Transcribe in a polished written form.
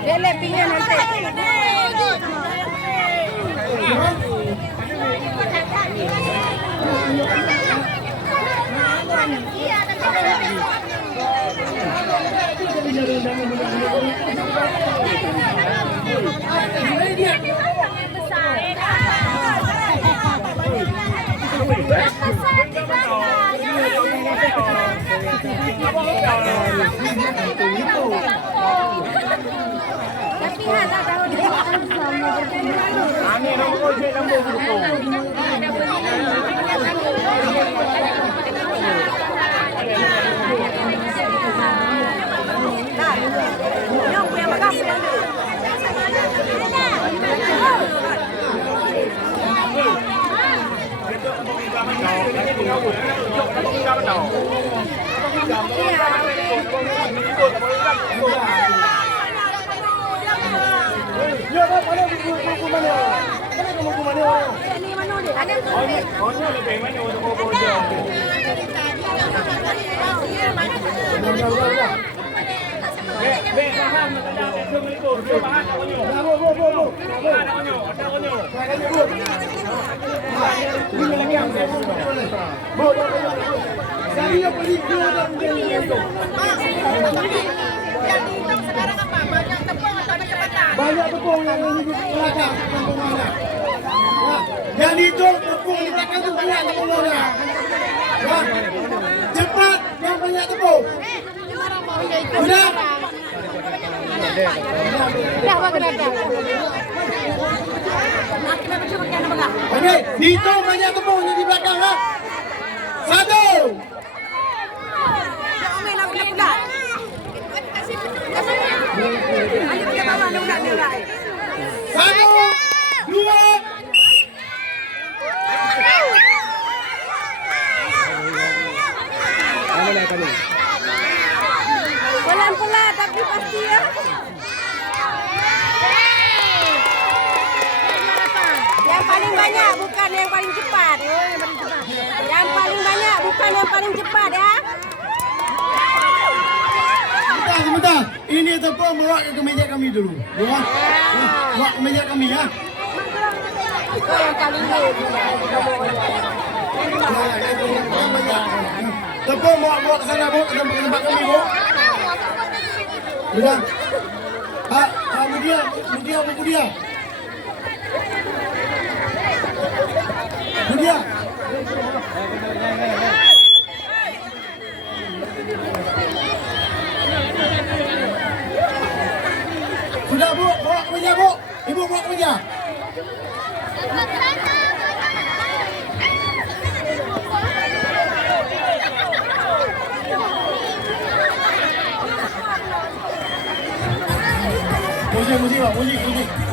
Dele pinya nanti. Tapi ada tahu dia banyak tepung yang di belakang tepung mana? Yang itu tepung di belakang itu banyak tepung mana? Cepat yang banyak tepung. Sudah. Dah bagaimana? Oke, itu banyak tepung di belakang ha? Satu. Satu, dua. Pelan-pelan tapi pasti ya. Yang paling banyak bukan yang paling cepat. Yang paling banyak bukan yang paling cepat ya. Sebentar. Ini tepung bawa ke meja kami dulu. Bawa ke meja kami ya. Itu yang paling Tepung bawa ke sana, Bu, ke tempat kami, Bu. Sudah. Budia. Sudah, Bu, bawa ke meja, Bu. Ibu bawa ke meja. Musik, Pak, musik.